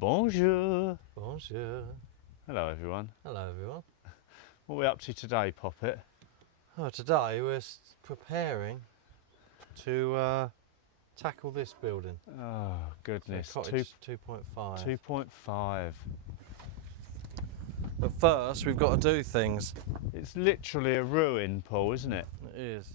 Bonjour. Bonjour. Hello everyone. Hello everyone. What are we up to today, Poppet? Oh, today we're preparing to tackle this building. Oh goodness. So cottage 2.5. 2.5. But first we've got to do things. It's literally a ruin, Paul, isn't it? It is.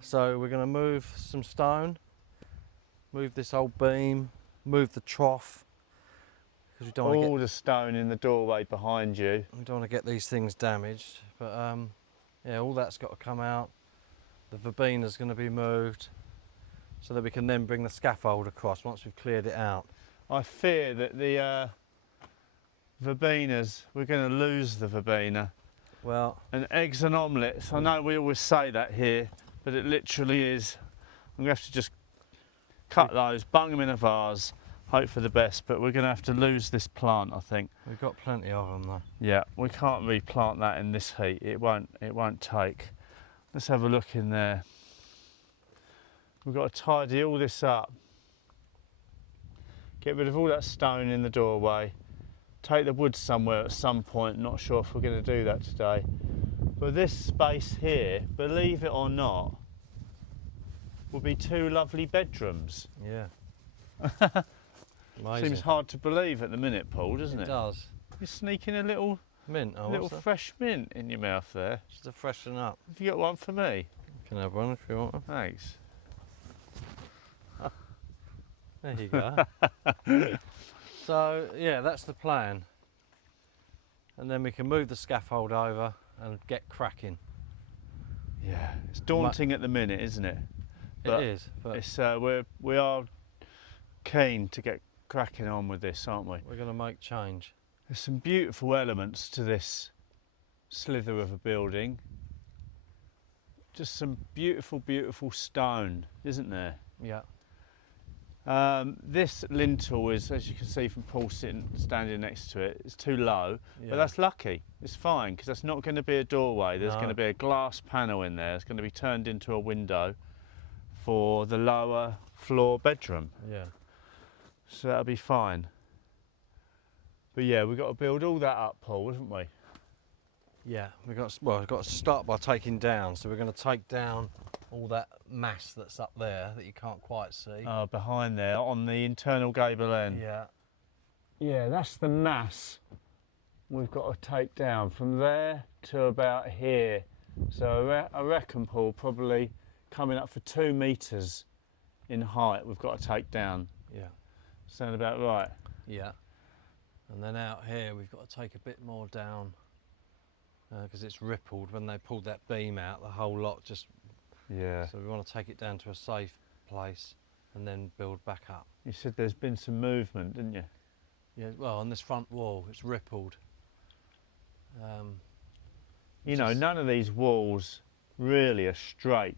So we're going to move some stone, move this old beam, move the trough, because we don't want to All the stone in the doorway behind you. we don't want to get these things damaged. But yeah, all that's got to come out. The verbena's going to be moved, so that we can then bring the scaffold across once we've cleared it out. I fear that the verbenas, we're going to lose the verbena. Well, And eggs and omelettes, I know we always say that here, but it literally is. I'm going to have to just cut those, bung them in a vase, hope for the best, but we're going to have to lose this plant, I think. we've got plenty of them though. Yeah, we can't replant that in this heat. It won't take. Let's have a look in there. We've got to tidy all this up. Get rid of all that stone in the doorway. Take the wood somewhere at some point. Not sure if we're going to do that today. But this space here, believe it or not, will be 2 lovely bedrooms. Yeah. Amazing. Seems hard to believe at the minute, Paul, doesn't it? It does. You're sneaking a little Mint, little fresh mint in your mouth there. just to freshen up. Have you got one for me? You can have one if you want one. Thanks. There you go. So yeah, that's the plan. And then we can move the scaffold over and get cracking. Yeah, it's daunting at the minute, isn't it? But it is, but it's we are keen to get cracking on with this, aren't we? we're going to make change. There's some beautiful elements to this slither of a building. Just some beautiful, beautiful stone, isn't there? Yeah. This lintel is, as you can see from Paul standing next to it, it's too low, Yeah. but that's lucky. It's fine, because that's not going to be a doorway. There's No. going to be a glass panel in there. It's going to be turned into a window for the lower floor bedroom. Yeah. So that'll be fine. But yeah, we've got to build all that up, Paul, haven't we? Yeah, we've got to start by taking down. So we're going to take down all that mass that's up there that you can't quite see. Behind there, on the internal gable end. Yeah. Yeah, that's the mass we've got to take down from there to about here. So I reckon, Paul, probably coming up for 2 metres in height we've got to take down. Yeah. Sound about right? Yeah. And then out here we've got to take a bit more down because it's rippled. When they pulled that beam out, the whole lot just... Yeah. So we want to take it down to a safe place and then build back up. You said there's been some movement, didn't you? Yeah, well, on this front wall, it's rippled. You know, none of these walls really are straight,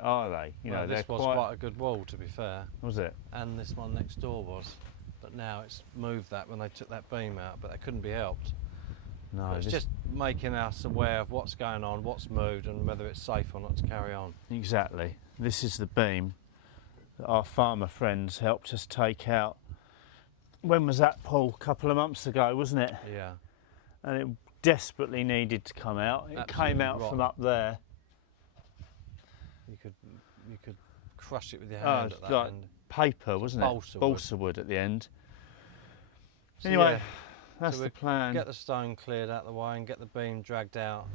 are they? You know, this they're was quite a good wall, to be fair. Was it? And this one next door was. But now it's moved that when they took that beam out, but that couldn't be helped. No, It's just making us aware of what's going on, what's moved, and whether it's safe or not to carry on. Exactly. This is the beam that our farmer friends helped us take out. When was that, Paul? A couple of months ago, wasn't it? Yeah. And it desperately needed to come out. It came out from up there. You could crush it with your hand at that like end. Paper, wasn't it? Balsa wood at the end. So anyway, yeah, that's the plan. Get the stone cleared out of the way and get the beam dragged out.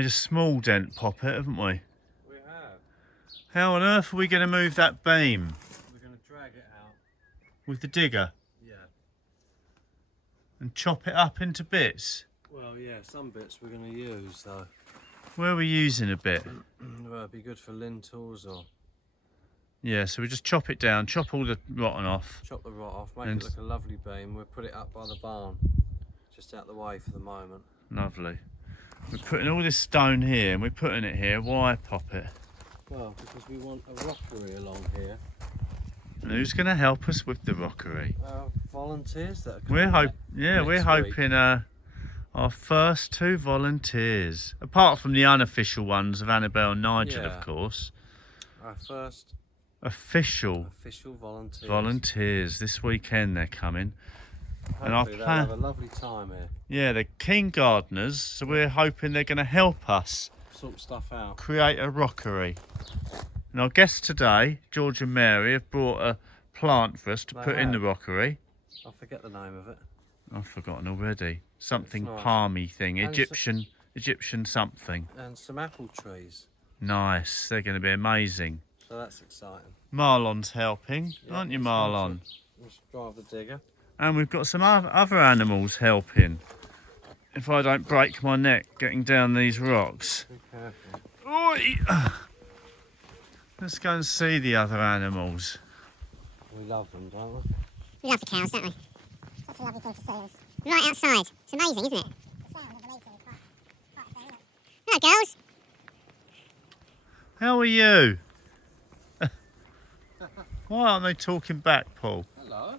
made a small dent, Poppet, haven't we? We have. How on earth are we going to move that beam? We're going to drag it out. With the digger? Yeah. And chop it up into bits? Well, yeah, some bits we're going to use, though. Where are we using a bit? Well, it'd be good for lintels or... Yeah, so we just chop it down, chop all the rotten off. Chop the rot off, make it look a lovely beam. We'll put it up by the barn, just out the way for the moment. Lovely. We're putting all this stone here and we're putting it here. Why, Poppet? Well, because we want a rockery along here. And who's going to help us with the rockery? Volunteers that are coming. We're hoping our first 2 volunteers, apart from the unofficial ones of Annabelle and Nigel, of course. Our first official volunteers this weekend. They're coming. Hopefully and our they'll plan, have a lovely time here. yeah, they're keen gardeners, so we're hoping they're going to help us sort stuff out, create a rockery. And our guests today, George and Mary, have brought a plant for us to put in the rockery. I forget the name of it. I've forgotten already. Something nice. Palmy thing, And Egyptian something. And some apple trees. Nice, they're going to be amazing. So that's exciting. Marlon's helping, aren't you, Marlon? Let's drive the digger. And we've got some other animals helping. If I don't break my neck getting down these rocks. Be careful. Oi! Let's go and see the other animals. We love them, don't we? We love the cows, don't we? Such a lovely thing to see us. Right outside. It's amazing, isn't it? The sound of them eating is quite a thing, isn't it? Hello, girls. How are you? Why aren't they talking back, Paul? Hello.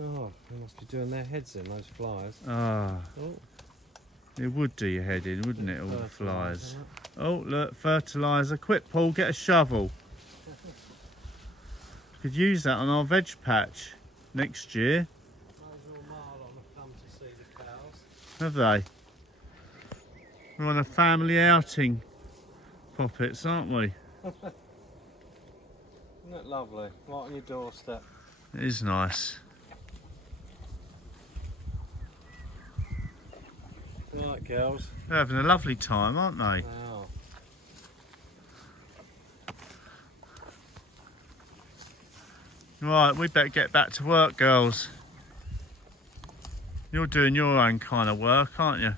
Oh, they must be doing their heads in, those flies. Ah, Oh, it would do your head in, wouldn't it, all the flies? isn't it? Oh, look, fertiliser. Quick, Paul, get a shovel. Could use that on our veg patch next year. Nigel and Marlon have come to see the cows. Have they? We're on a family outing, Poppets, aren't we? Isn't it lovely? Right on your doorstep. It is nice. Right, girls. They're having a lovely time, aren't they? Wow. Right, we better get back to work, girls. You're doing your own kind of work, aren't you?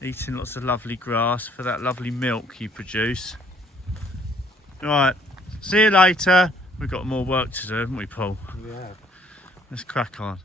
Eating lots of lovely grass for that lovely milk you produce. Right, see you later. We've got more work to do, haven't we, Paul? Yeah. Let's crack on.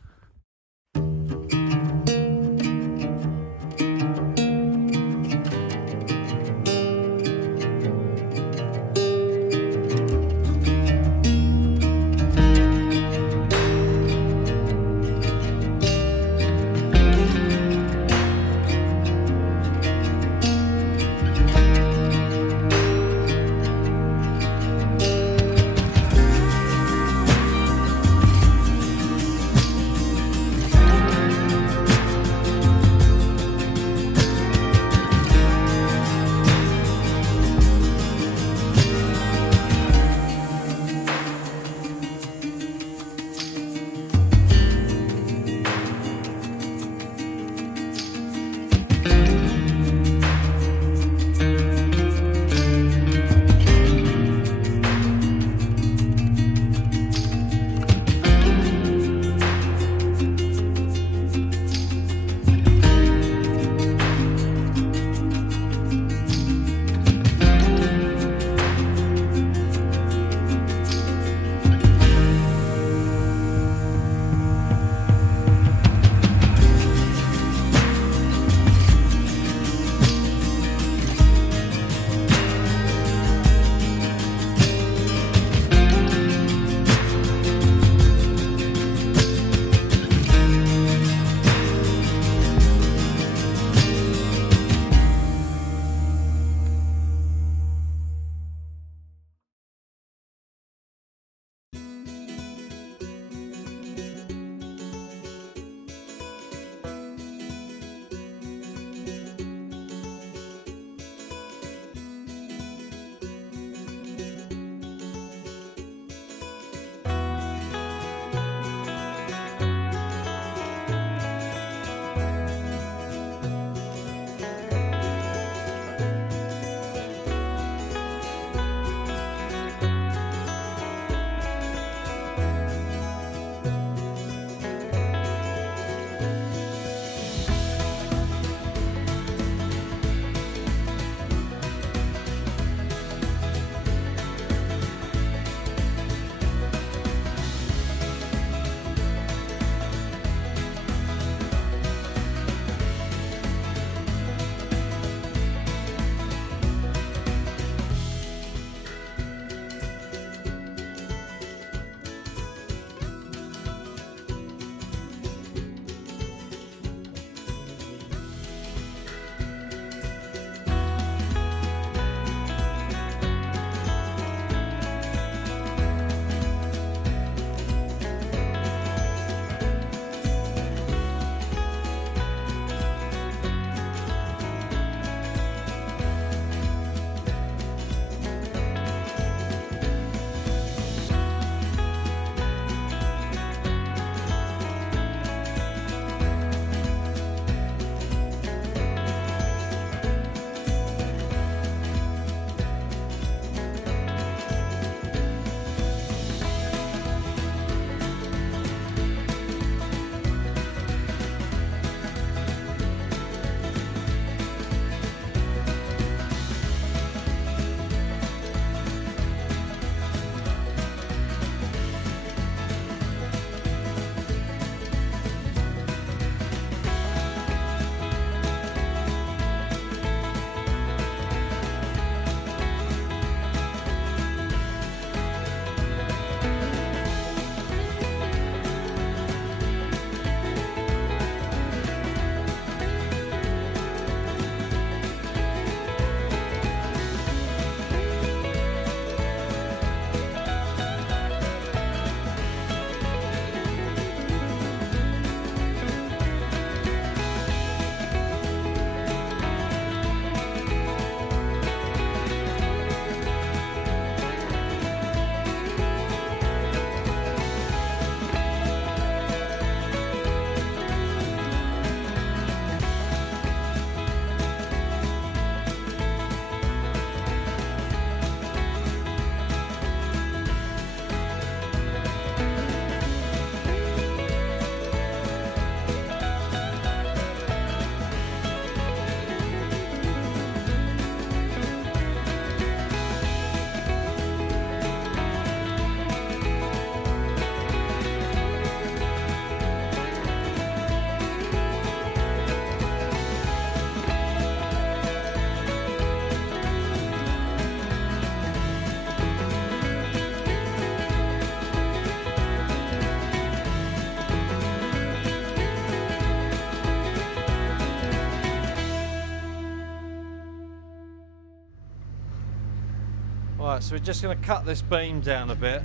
Right, so we're just going to cut this beam down a bit.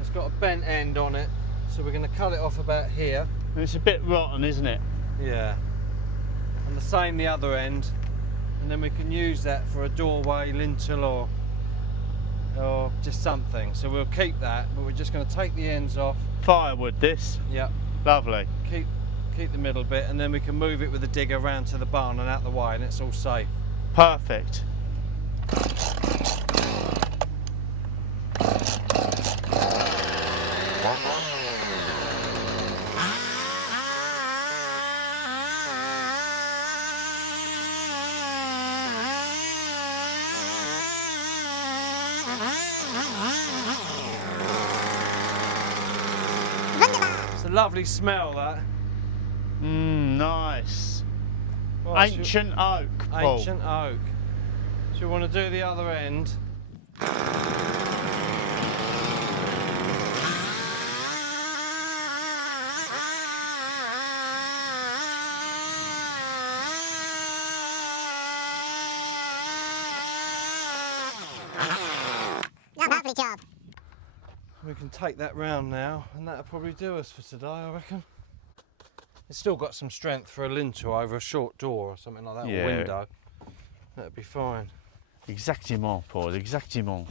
It's got a bent end on it, so we're going to cut it off about here. It's a bit rotten, isn't it? Yeah. And the same the other end, and then we can use that for a doorway, lintel, or just something. So we'll keep that, but we're just going to take the ends off. Firewood, this. Yep. Lovely. Keep the middle bit, and then we can move it with the digger round to the barn and out the way, and it's all safe. Perfect. It's a lovely smell, that. Nice. Right, Ancient oak, Paul. Ancient oak. So we want to do the other end. Lovely job. We can take that round now, and that'll probably do us for today, I reckon. It's still got some strength for a lintel over a short door or something like that, Yeah. or window. That'd be fine. Exactement, Paul, exactement.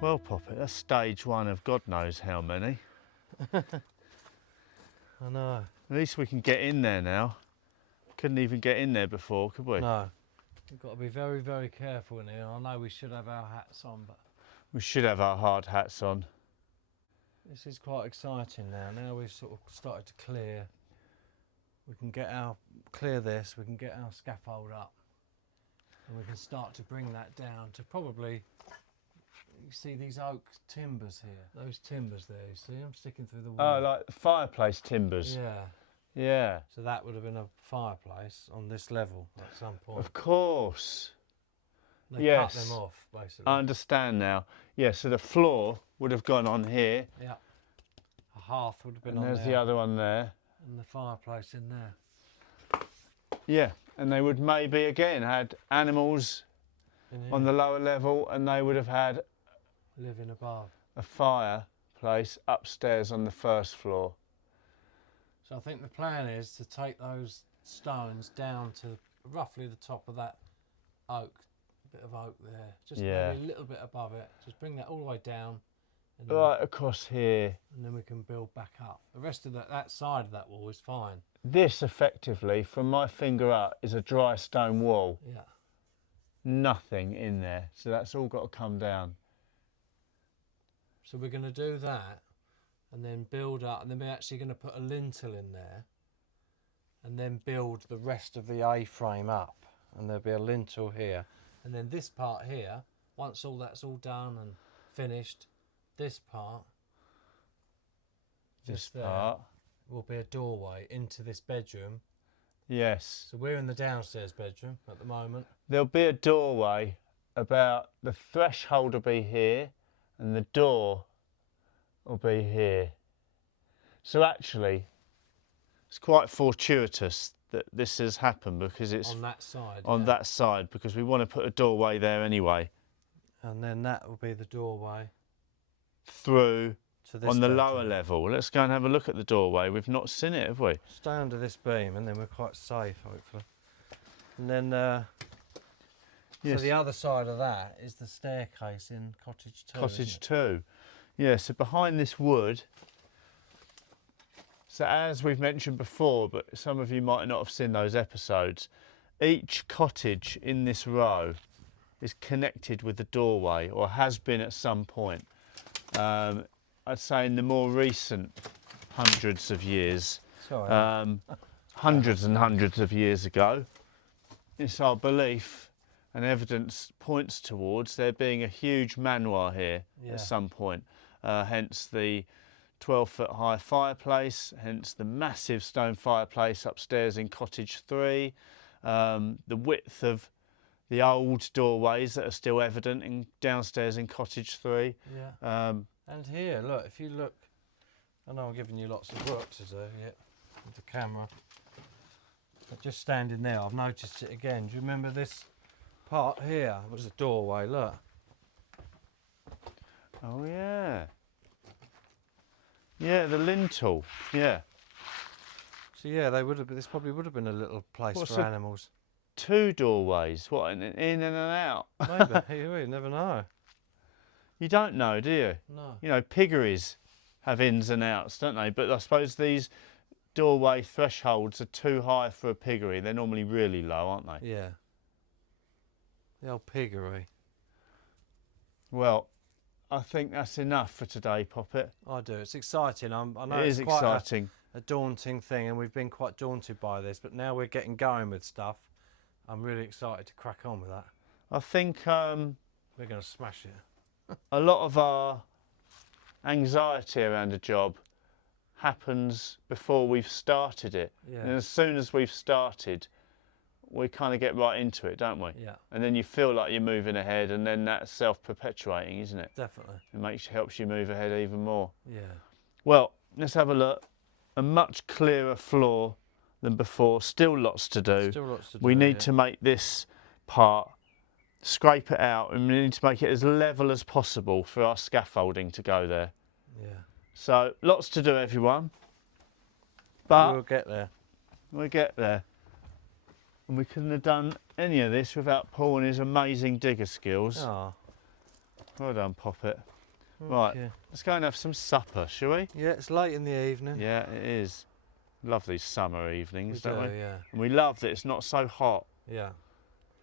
Well, Poppet, that's stage one of God knows how many. I know. At least we can get in there now. Couldn't even get in there before, could we? No. We've got to be very, very careful in here. I know we should have our hats on, but We should have our hard hats on. this is quite exciting now. Now we've sort of started to clear. We can clear this, we can get our scaffold up, and we can start to bring that down to probably, you see these oak timbers here, those timbers there, you see them sticking through the wall. Oh, like fireplace timbers. Yeah. Yeah. So that would have been a fireplace on this level at some point. Of course. They yes. cut them off, basically. I understand now. Yeah, so the floor would have gone on here. Yeah. A hearth would have been And on there's there. the other one there. And the fireplace in there. Yeah, and they would maybe again had animals on the lower level, and they would have had living above. a fireplace upstairs on the first floor. So I think the plan is to take those stones down to roughly the top of that oak, bit of oak there, just Yeah. maybe a little bit above it. Just bring that all the way down, and Right across here. then we can build back up. The rest of that side of that wall is fine. This effectively, from my finger up, is a dry stone wall. Yeah. Nothing in there, so that's all got to come down. So we're going to do that, and then build up, and then we're actually going to put a lintel in there, and then build the rest of the A-frame up, and there'll be a lintel here, and then this part here, once all that's all done and finished, this part, This just there, part. will be a doorway into this bedroom. Yes. So we're in the downstairs bedroom at the moment. There'll be a doorway about, the threshold will be here and the door will be here. So actually, it's quite fortuitous that this has happened, because it's on that side. on yeah. that side, because we want to put a doorway there anyway. And then that will be the doorway Through to this on the bedroom. lower level. Let's go and have a look at the doorway. We've not seen it, have we? Stay under this beam, and then we're quite safe, hopefully. And then, Yes. so the other side of that is the staircase in cottage 2. Cottage 2. Yeah, so behind this wood, so as we've mentioned before, but some of you might not have seen those episodes, each cottage in this row is connected with the doorway, or has been at some point. I'd say in the more recent hundreds of years, Sorry. hundreds and hundreds of years ago, it's our belief and evidence points towards there being a huge manoir here Yeah. at some point. Hence the 12-foot high fireplace, hence the massive stone fireplace upstairs in cottage 3, the width of the old doorways that are still evident in downstairs in cottage 3. Yeah. And here, look, if you look, I know I'm giving you lots of work to do yet with the camera, but just standing there, I've noticed it again. Do you remember this part here? It was a doorway, look. Oh yeah. Yeah, the lintel. Yeah. So yeah, they would have. This probably would have been a little place What's for a- animals. 2 doorways. What, in and out? Maybe. You never know. You don't know, do you? No. You know, piggeries have ins and outs, don't they? But I suppose these doorway thresholds are too high for a piggery. They're normally really low, aren't they? Yeah. The old piggery. Well, I think that's enough for today, Poppet. I do. It's exciting. I know It it's is quite exciting. a daunting thing, and we've been quite daunted by this, but now we're getting going with stuff. I'm really excited to crack on with that. I think We're going to smash it. a lot of our anxiety around a job happens before we've started it. Yeah. And as soon as we've started, we kind of get right into it, don't we? Yeah, And then you feel like you're moving ahead, and then that's self-perpetuating, isn't it? definitely. It helps you move ahead even more. Yeah. Well, let's have a look. A much clearer floor than before. Still lots to do. Still lots to do. We need yeah. to make this part, scrape it out, and we need to make it as level as possible for our scaffolding to go there. Yeah. So lots to do, everyone. But We'll get there. we'll get there. And we couldn't have done any of this without Paul and his amazing digger skills. Ah. Well done, Poppet. Right, Okay. let's go and have some supper, shall we? Yeah, it's late in the evening. Yeah, it is. Love these summer we evenings, do, don't we? yeah. And we love that it's not so hot. Yeah,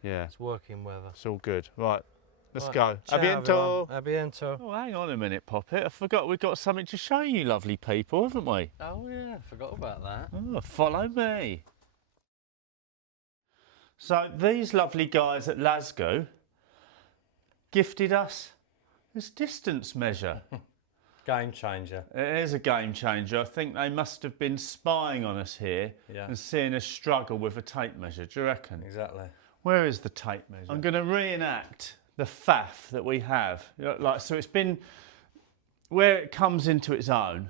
Yeah, it's working weather. it's all good. Right, let's Right, go. ciao, A bientôt. everyone. A bientôt. Oh, hang on a minute, Poppet. I forgot we've got something to show you lovely people, haven't we? Oh yeah, forgot about that. Oh, follow me. So these lovely guys at LASGOO gifted us this distance measure. Game changer. It is a game changer. I think they must have been spying on us here Yeah. and seeing us struggle with a tape measure. Do you reckon? Exactly. Where is the tape measure? I'm going to reenact the faff that we have. So it's been, where it comes into its own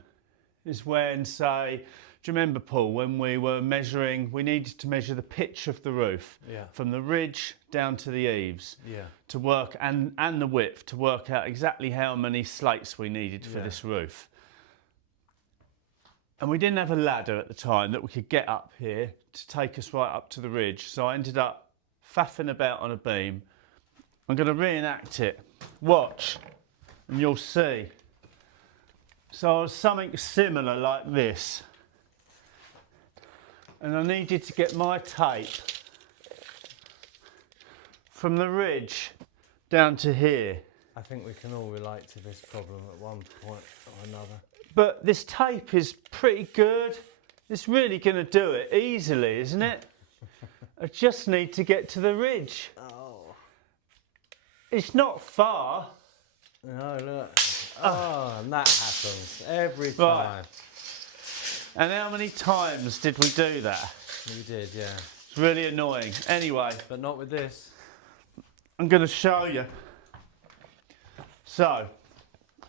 is when, say, do you remember, Paul, when we were measuring, we needed to measure the pitch of the roof Yeah. from the ridge down to the eaves Yeah. to work, and the width, to work out exactly how many slates we needed for Yeah. this roof. And we didn't have a ladder at the time that we could get up here to take us right up to the ridge. So I ended up faffing about on a beam. I'm going to reenact it. Watch, and you'll see. So something similar like this. And I needed to get my tape from the ridge down to here. I think we can all relate to this problem at one point or another. But this tape is pretty good. It's really going to do it easily, isn't it? I just need to get to the ridge. Oh. It's not far. No, look. Oh, and that happens every time. Right. And how many times did we do that? We did, yeah. It's really annoying. Anyway, But not with this. I'm going to show you. So,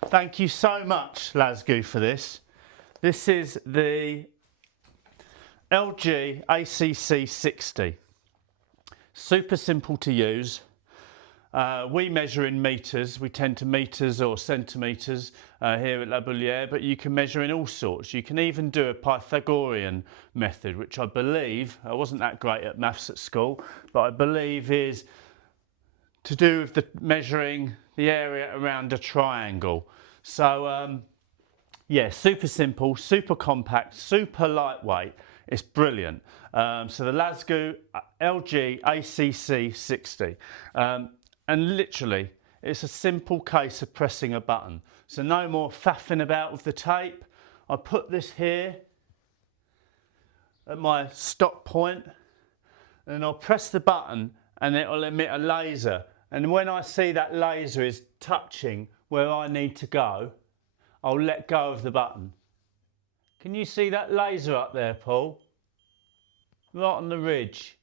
thank you so much, LASGOO, for this. This is the LG ACC 60. Super simple to use. We measure in metres. We tend to metres or centimetres here at La Boulière, but you can measure in all sorts. You can even do a Pythagorean method, which I believe, I wasn't that great at maths at school, but I believe is to do with the measuring the area around a triangle. So yeah, super simple, super compact, super lightweight. It's brilliant. So the LASGOO LG ACC 60. And literally, it's a simple case of pressing a button. So no more faffing about with the tape. I put this here at my stop point, and I'll press the button and it'll emit a laser. And when I see that laser is touching where I need to go, I'll let go of the button. Can you see that laser up there, Paul? Right on the ridge.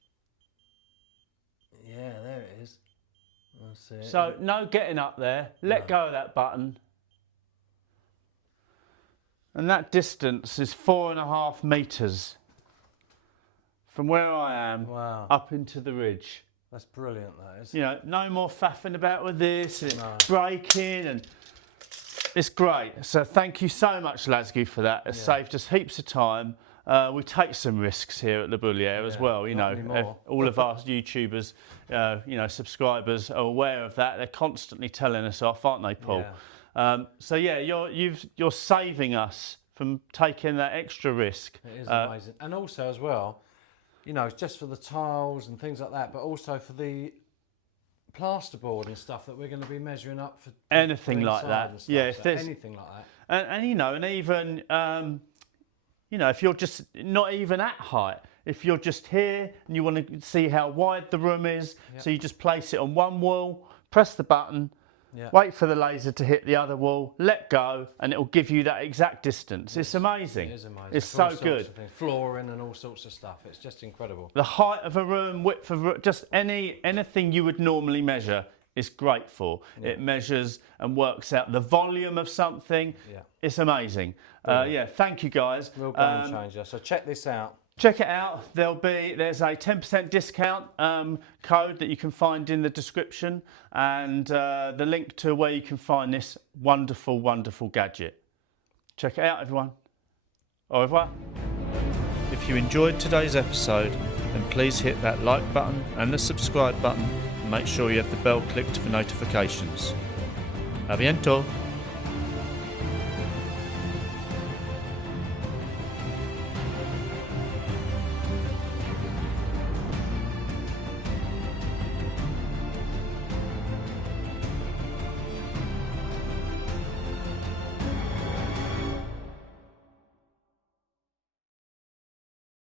Yeah, there it That's it. So no getting up there, let go of that button. And that distance is 4.5 metres from where I am up into the ridge. That's brilliant, that is. You know, no more faffing about with this and No. braking, and it's great. So thank you so much, LASGOO, for that. It's saved us heaps of time. We take some risks here at La Boulière as well. You know, all of our YouTubers, you know, subscribers are aware of that. They're constantly telling us off, aren't they, Paul? Yeah. So yeah, you're saving us from taking that extra risk. It is amazing. And also as well, you know, it's just for the tiles and things like that, but also for the plasterboard and stuff that we're going to be measuring up for anything like that. Yeah, if there's anything like that. And you know, and even you know, if you're just not even at height, if you're just here and you want to see how wide the room is, so you just place it on one wall, press the button, wait for the laser to hit the other wall, let go, and it will give you that exact distance. It's amazing. It is amazing. It's so good. Flooring and all sorts of stuff. It's just incredible. The height of a room, width of a room, just anything you would normally measure is great for. It measures and works out the volume of something. It's amazing. Yeah, thank you guys. Real game changer. So check this out. Check it out. There's a 10% discount code that you can find in the description, and the link to where you can find this wonderful, wonderful gadget. Check it out, everyone. Au revoir. If you enjoyed today's episode, then please hit that like button and the subscribe button, and make sure you have the bell clicked for notifications. A bientôt.